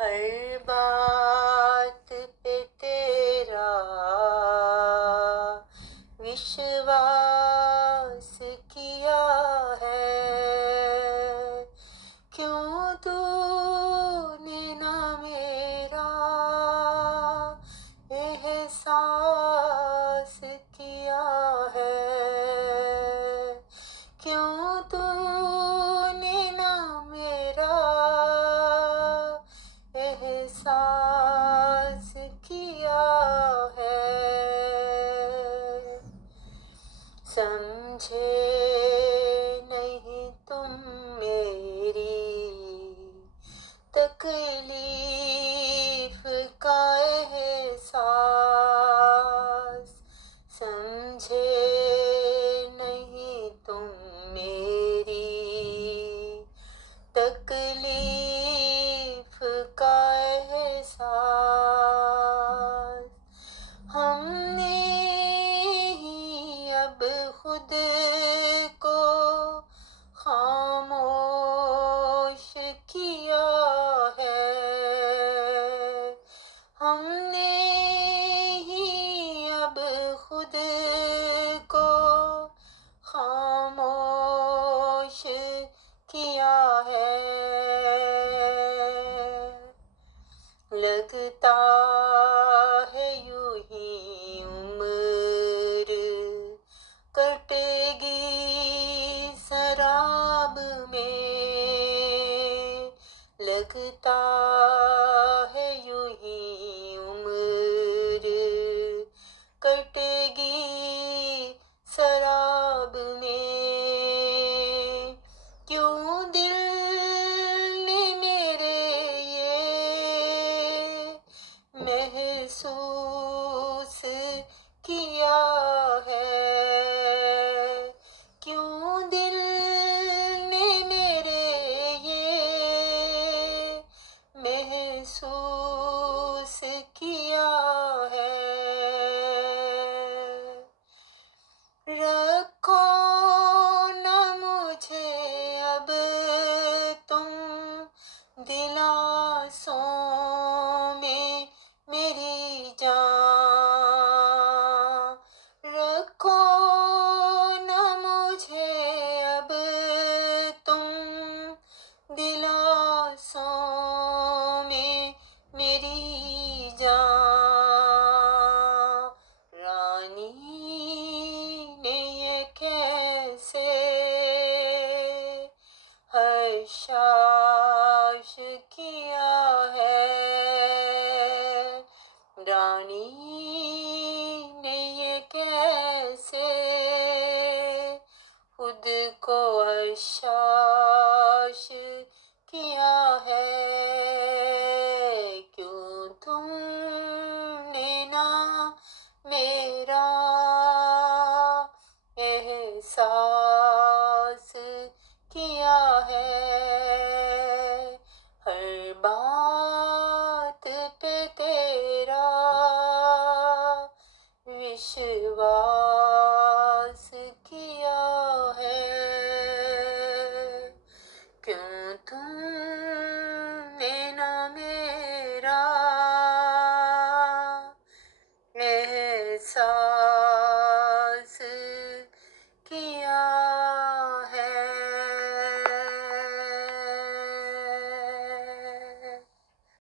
ہر بات پہ تیرا وشواس کیا ہے، کیوں تو نے نہ میرا احساس کیا ہے، کیوں تو نے نہ میرا احساس کیا ہے۔ سمجھے نہیں تم میری تکلیف کا احساس، سمجھے نہیں تم میری تکلیف کا احساس۔ ہم نے ہی اب خود کو خاموش کیا ہے، ہم نے ہی اب خود کو خاموش کیا ہے۔ لگتا ہے یوں ہی عمر کٹے گی سراب میں، لگتا ہے یوں ہی عمر کٹے گی سراب میں، کیوں دل نے میرے یہ محسوس کیا ہے، کیوں دل نے میرے یہ محسوس کیا ہے۔ رکھو نہ مجھے اب تم دلاسوں میں میری جان، رکھو نہ مجھے اب تم دلاسوں میں میری جان۔ رانی نے یہ کیسے حشاش کیا ہے، رانی نے یہ کیسے خود کو حشاش کیا ہے۔